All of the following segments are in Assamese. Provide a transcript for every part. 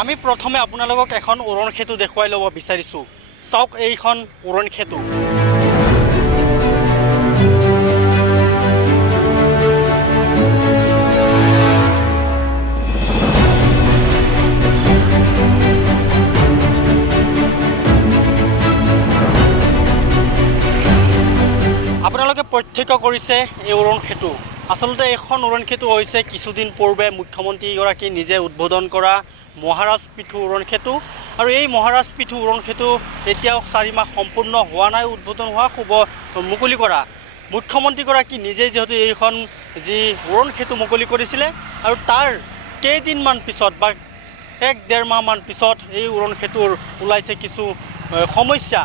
আমি প্ৰথমে আপোনালোকক এখন উৰণ সেতু দেখুৱাই ল'ব বিচাৰিছোঁ। চাওক এইখন উৰণ সেতু। আপোনালোকে প্ৰত্যক্ষ কৰিছে এই উৰণ সেতু। আচলতে এইখন উৰণ সেতু হৈছে কিছুদিন পূৰ্বে মুখ্যমন্ত্ৰীগৰাকী নিজে উদ্বোধন কৰা মহাৰাজ পিঠু উৰণ সেতু। আৰু এই মহাৰাজ পিঠু উৰণ সেতু এতিয়াও 4 মাহ সম্পূৰ্ণ হোৱা নাই উদ্বোধন হোৱা, মুকলি কৰা। মুখ্যমন্ত্ৰীগৰাকী নিজেই যিহেতু এইখন যি উৰণ সেতু মুকলি কৰিছিলে আৰু তাৰ কেইদিনমান পিছত বা 1-1.5 মাহমান পিছত এই উৰণ সেতুৰ ওলাইছে কিছু সমস্যা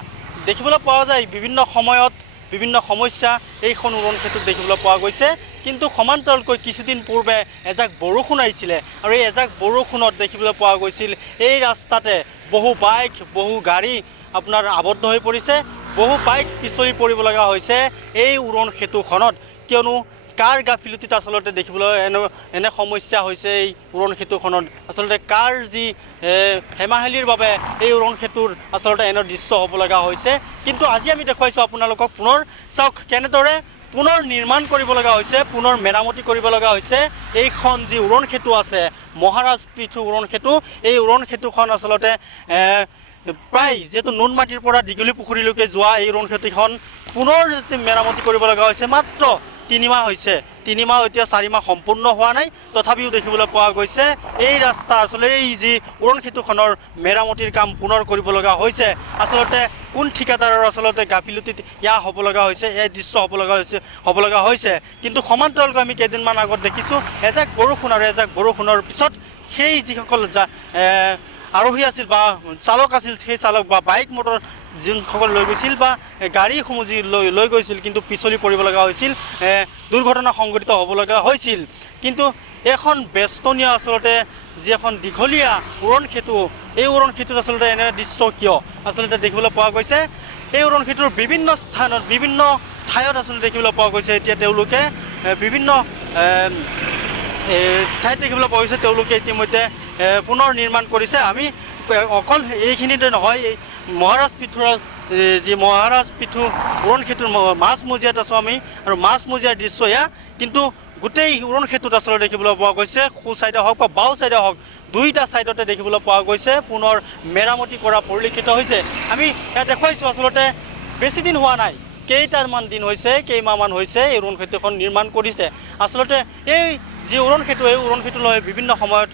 দেখিবলৈ পোৱা যায়। বিভিন্ন সময়ত বিভিন্ন সমস্যা এইখন উৰণ সেতুত দেখিবলৈ পোৱা গৈছে। কিন্তু সমান্তৰালকৈ কিছুদিন পূৰ্বে এজাক বৰষুণ আহিছিলে আৰু এই এজাক বৰষুণত দেখিবলৈ পোৱা গৈছিল এই ৰাস্তাতে বহু বাইক বহু গাড়ী আপোনাৰ আবদ্ধ হৈ পৰিছে। বহু বাইক পিছলি পৰিব লগা হৈছে এই উৰণ সেতুখনত, কিয়নো কাৰ গাফিলতিত আচলতে দেখিবলৈ এনে সমস্যা হৈছে এই উৰণ সেতুখনত। আচলতে কাৰ যি হেমাহেলিৰ বাবে এই উৰণ সেতুৰ আচলতে এনে দৃশ্য হ'ব লগা হৈছে। কিন্তু আজি আমি দেখুৱাইছোঁ আপোনালোকক পুনৰ চাওক কেনেদৰে পুনৰ নিৰ্মাণ কৰিব লগা হৈছে, পুনৰ মেৰামতি কৰিব লগা হৈছে এইখন যি উৰণ সেতু আছে মহাৰাজ পিঠু উৰণ সেতু। এই উৰণ সেতুখন আচলতে প্ৰায় যিহেতু নুনমাটিৰ পৰা দীঘলী পুখুৰীলৈকে যোৱা এই উৰণ সেতুখন পুনৰ মেৰামতি কৰিব লগা হৈছে। মাত্ৰ 3 মাহ হৈছে, 3 মাহ এতিয়া 4 মাহ সম্পূৰ্ণ হোৱা নাই। তথাপিও দেখিবলৈ পোৱা গৈছে এই ৰাস্তা আচলতে এই যি উৰণ সেতুখনৰ মেৰামতিৰ কাম পুনৰ কৰিব লগা হৈছে। আচলতে কোন ঠিকাদাৰৰ আচলতে গাফিলতিত ইয়া হ'ব লগা হৈছে, এই দৃশ্য হ'ব লগা হৈছে। কিন্তু সমান্তৰালকৈ আমি কেইদিনমান আগত দেখিছোঁ এজাক বৰষুণ আৰু এজাক বৰষুণৰ পিছত সেই যিসকল আৰোহী আছিল বা চালক আছিল, সেই চালক বা বাইক মটৰ যোনসকল লৈ গৈছিল বা গাড়ীসমূহ যি লৈ গৈছিল কিন্তু পিছলি পৰিব লগা হৈছিল, দুৰ্ঘটনা সংঘটিত হ'ব লগা হৈছিল। কিন্তু এখন বেষ্টনীয়া আচলতে যি এখন দীঘলীয়া উৰণ সেতু, এই উৰণ সেতুত আচলতে এনে দৃশ্য কিয় আচলতে দেখিবলৈ পোৱা গৈছে। এই উৰণ সেতুৰ বিভিন্ন স্থানত বিভিন্ন ঠাইত আচলতে দেখিবলৈ পোৱা গৈছে এতিয়া তেওঁলোকে বিভিন্ন ঠাইত দেখিবলৈ পোৱা গৈছে তেওঁলোকে ইতিমধ্যে পুনৰ নিৰ্মাণ কৰিছে। আমি অকল এইখিনিতে নহয়, এই মহাৰাজ পিঠুৰ যি মহাৰাজ পিঠু উৰণ সেতুৰ মাজমজিয়াত আছোঁ আমি আৰু মাজমজিয়াৰ দৃশ্য এয়া। কিন্তু গোটেই উৰণ সেতুত আচলতে দেখিবলৈ পোৱা গৈছে সোঁ ছাইডে হওক বা বাওঁ ছাইডে হওক দুইটা ছাইডতে দেখিবলৈ পোৱা গৈছে পুনৰ মেৰামতি কৰা পৰিলক্ষিত হৈছে। আমি ইয়াত দেখুৱাইছোঁ আচলতে বেছিদিন হোৱা নাই, কেইটামান দিন হৈছে, কেইমাহমান হৈছে এই উৰণ সেতুখন নিৰ্মাণ কৰিছে। আচলতে এই যি উৰণ সেতু, এই উৰণ সেতু লৈ বিভিন্ন সময়ত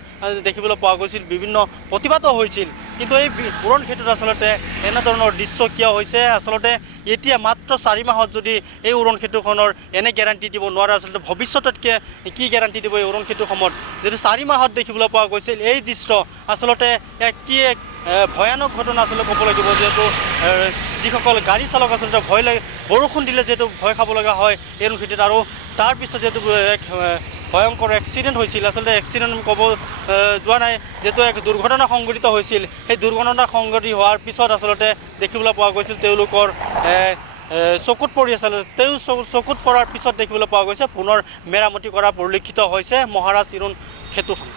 দেখিবলৈ পোৱা গৈছিল, বিভিন্ন প্ৰতিবাদো হৈছিল। কিন্তু এই উৰণ সেতুত আচলতে এনেধৰণৰ দৃশ্য কিয় হৈছে, আচলতে এতিয়া মাত্ৰ 4 মাহত যদি এই উৰণ সেতুখনৰ এনে গেৰাণ্টি দিব নোৱাৰে, আচলতে ভৱিষ্যততকৈ কি গেৰাণ্টি দিব এই উৰণ সেতুসমূহত যদি 4 মাহত দেখিবলৈ পোৱা গৈছিল এই দৃশ্য। আচলতে এক ভয়ানক ঘটনা আচলতে ক'ব লাগিব, যিহেতু যিসকল গাড়ী চালক আচলতে ভয় লাগে, বৰষুণ দিলে যিহেতু ভয় খাব লগা হয় এই উৰণ সেতুত। আৰু তাৰপিছত যিহেতু এক ভয়ংকৰ এক্সিডেণ্ট হৈছিল, আচলতে এক্সিডেণ্ট ক'ব যোৱা নাই, যিহেতু এক দুৰ্ঘটনা সংঘটিত হৈছিল। সেই দুৰ্ঘটনা সংঘটিত হোৱাৰ পিছত আচলতে দেখিবলৈ পোৱা গৈছিল তেওঁলোকৰ চকুত পৰি আচলতে চকুত পৰাৰ পিছত দেখিবলৈ পোৱা গৈছে পুনৰ মেৰামতি কৰা পৰিলক্ষিত হৈছে মহাৰাজ উৰণ সেতুখন।